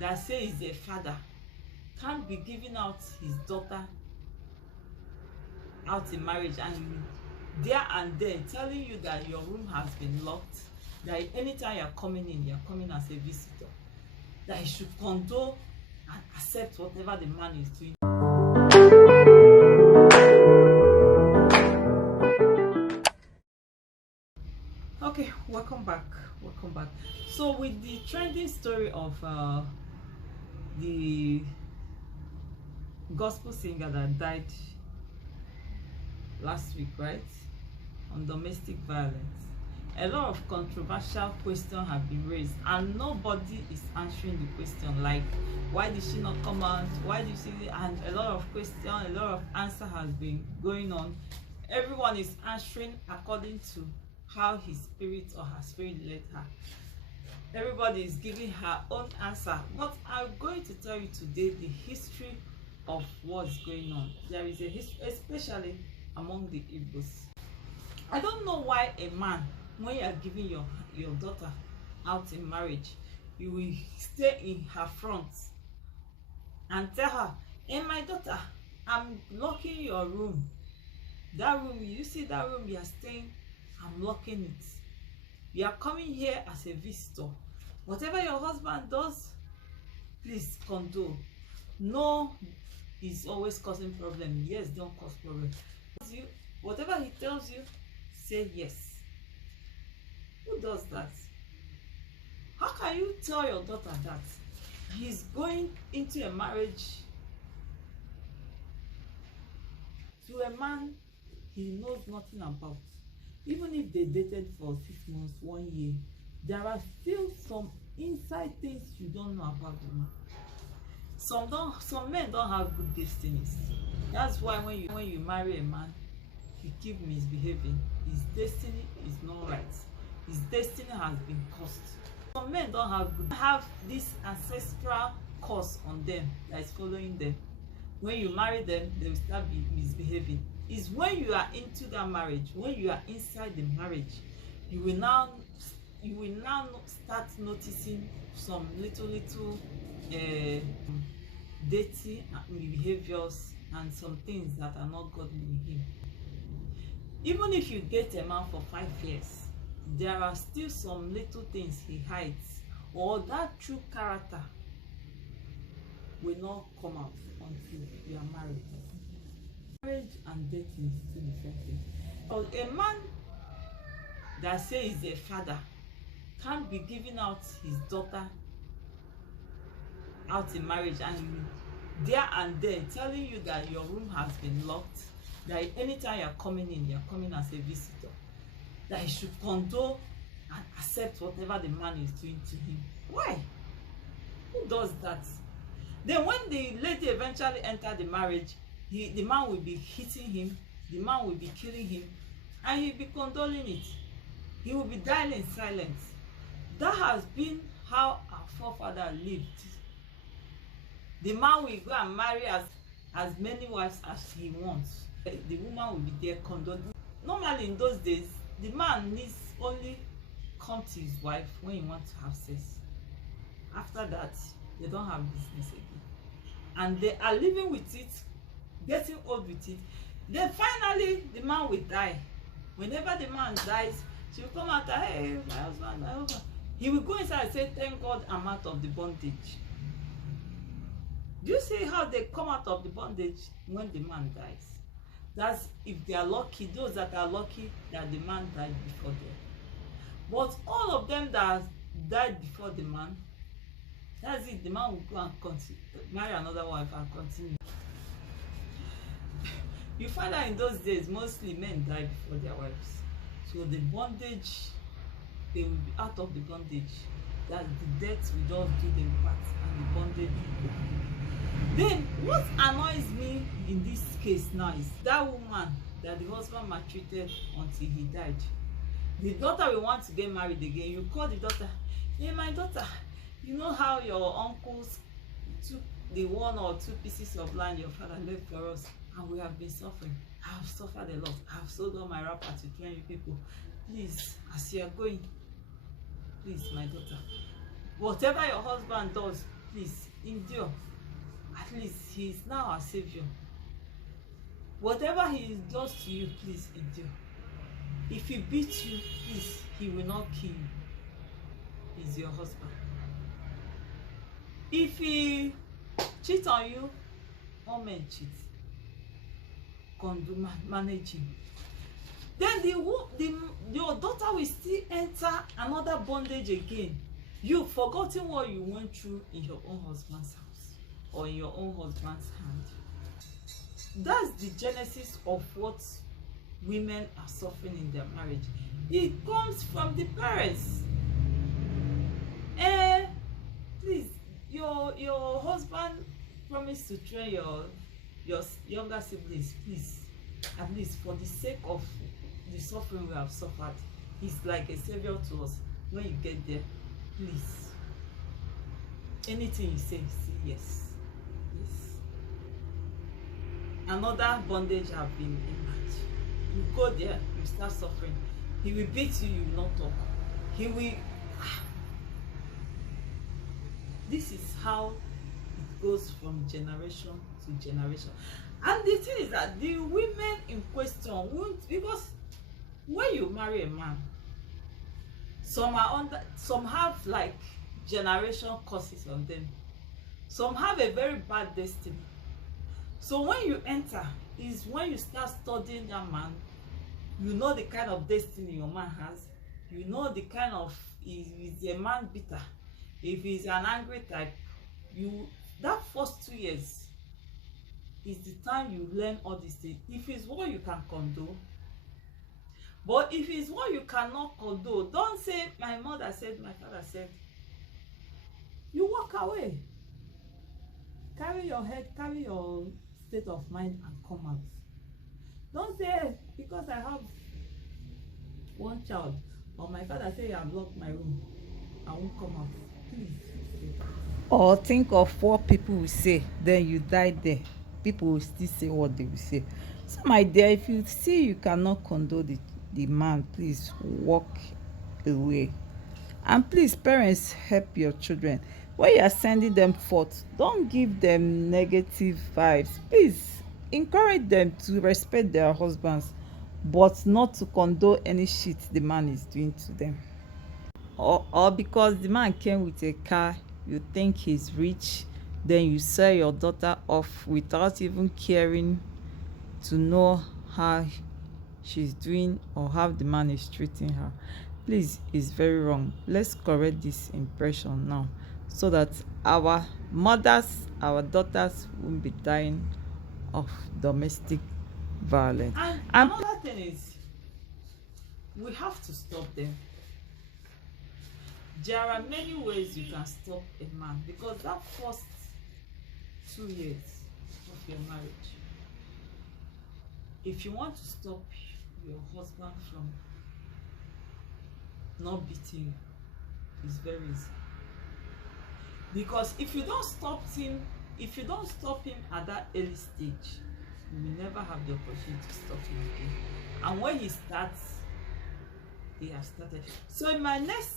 that say he's a father can't be giving out his daughter out in marriage and there and then telling you that your room has been locked, that anytime you're coming in, you're coming as a visitor, that you should condone and accept whatever the man is doing. Okay, welcome back. So with the trending story of the gospel singer that died last week, right, on domestic violence, a lot of controversial questions have been raised and nobody is answering the question, like why did she not come out, why did she, and a lot of questions, a lot of answer has been going on. Everyone is answering according to how his spirit or her spirit led her. Everybody is giving her own answer, but I'm going to tell you today the history of what's going on. There is a history, especially among the Igbos. I don't know why a man, when you are giving your daughter out in marriage, you will stay in her front and tell her, hey my daughter, I'm locking your room. That room, you see that room you are staying, I'm locking it. You are coming here as a visitor. Whatever your husband does, please condone. No, he's always causing problem. Yes, don't cause problem. Whatever he tells you, say yes. Who does that? How can you tell your daughter that he's going into a marriage to a man he knows nothing about? Even if they dated for 6 months, 1 year, there are still some inside things you don't know about the man. Some men don't have good destinies. That's why when you marry a man, he keep misbehaving. His destiny is not right. His destiny has been cursed. Some men don't have this ancestral curse on them that is following them. When you marry them, they will start misbehaving. It's when you are into that marriage, when you are inside the marriage, you will now start noticing some little dirty behaviors and some things that are not godly in him. Even if you get a man for 5 years, there are still some little things he hides, or that true character will not come out until you are married. Marriage and dating is two different things. A man that says he's a father can't be giving out his daughter out in marriage and there and then telling you that your room has been locked, that anytime you're coming in, you're coming as a visitor, that you should condone and accept whatever the man is doing to him. Why? Who does that? Then when the lady eventually enters the marriage, the man will be hitting him, the man will be killing him, and he'll be condoling it. He will be dying in silence. That has been how our forefather lived. The man will go and marry as many wives as he wants. The woman will be there condoling. Normally in those days, the man needs only come to his wife when he wants to have sex. After that, they don't have business again. And they are living with it, getting old with it. Then finally, the man will die. Whenever the man dies, she will come out and, hey, my husband. He will go inside and say, thank God I'm out of the bondage. Do you see how they come out of the bondage when the man dies? That's if they are lucky, those that are lucky that the man died before them. But all of them that died before the man, that's it, the man will go and continue, marry another wife and continue. You find out in those days, mostly men die before their wives. So the bondage, they will be out of the bondage. That the death will just do them part and the bondage will go. Then what annoys me in this case now is that woman that the husband maltreated until he died. The daughter will want to get married again. You call the daughter, hey my daughter, you know how your uncles took the 1 or 2 pieces of land your father left for us, and we have been suffering. I have suffered a lot. I have sold all my wrapper to 20 people. Please, as you are going, please my daughter, whatever your husband does, please endure. At least he is now our savior. Whatever he does to you, please endure. If he beats you, please, he will not kill you. He's your husband. If he cheats on you, all men cheat. Manage him. Then your daughter will still enter another bondage again. You've forgotten what you went through in your own husband's house or in your own husband's hand. That's the genesis of what women are suffering in their marriage. It comes from the parents. Please, your husband promised to train your younger siblings. Please, at least for the sake of the suffering we have suffered, he's like a savior to us. When you get there, please, anything you say yes. Another bondage have been emerged. You go there, you start suffering. He will beat you, you will not talk. He will. This is how it goes from generation to generation. And the thing is that the women in question won't, because when you marry a man, some have like generation curses on them. Some have a very bad destiny. So when you enter, is when you start studying that man, you know the kind of destiny your man has. You know the kind of, is a man bitter. If he's an angry type, that first 2 years is the time you learn all these things. If it's what you can condone, but if it's what you cannot condone, don't say my mother said, my father said. You walk away. Carry your head, carry your state of mind and come out. Don't say because I have one child or my father say I blocked my room, I won't come out. Please. Or think of what people will say, then you die there. People will still say what they will say. So my dear, if you see you cannot condone the man, please walk away. And please, parents, help your children. When you are sending them forth, don't give them negative vibes. Please encourage them to respect their husbands, but not to condone any shit the man is doing to them. Or because the man came with a car, you think he's rich, then you sell your daughter off without even caring to know how she's doing or how the man is treating her. Please, it's very wrong. Let's correct this impression now, so that our mothers, our daughters won't be dying of domestic violence. And another thing is, we have to stop them. There are many ways you can stop a man, because that first 2 years of your marriage, if you want to stop your husband from not beating you, it's very easy. Because if you don't stop him at that early stage, you will never have the opportunity to stop him again. And when he starts, he has started. So in my next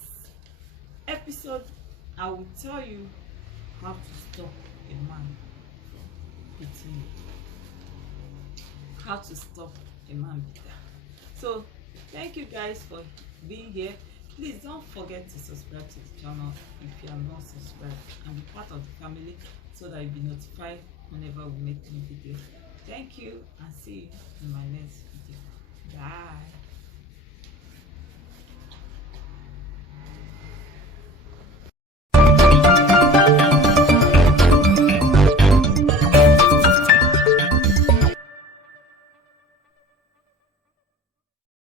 episode, I will tell you how to stop a man from beating you. How to stop a man beater. So thank you guys for being here. Please don't forget to subscribe to the channel if you are not subscribed, and be part of the family so that you'll be notified whenever we make new videos. Thank you, and see you in my next video. Bye.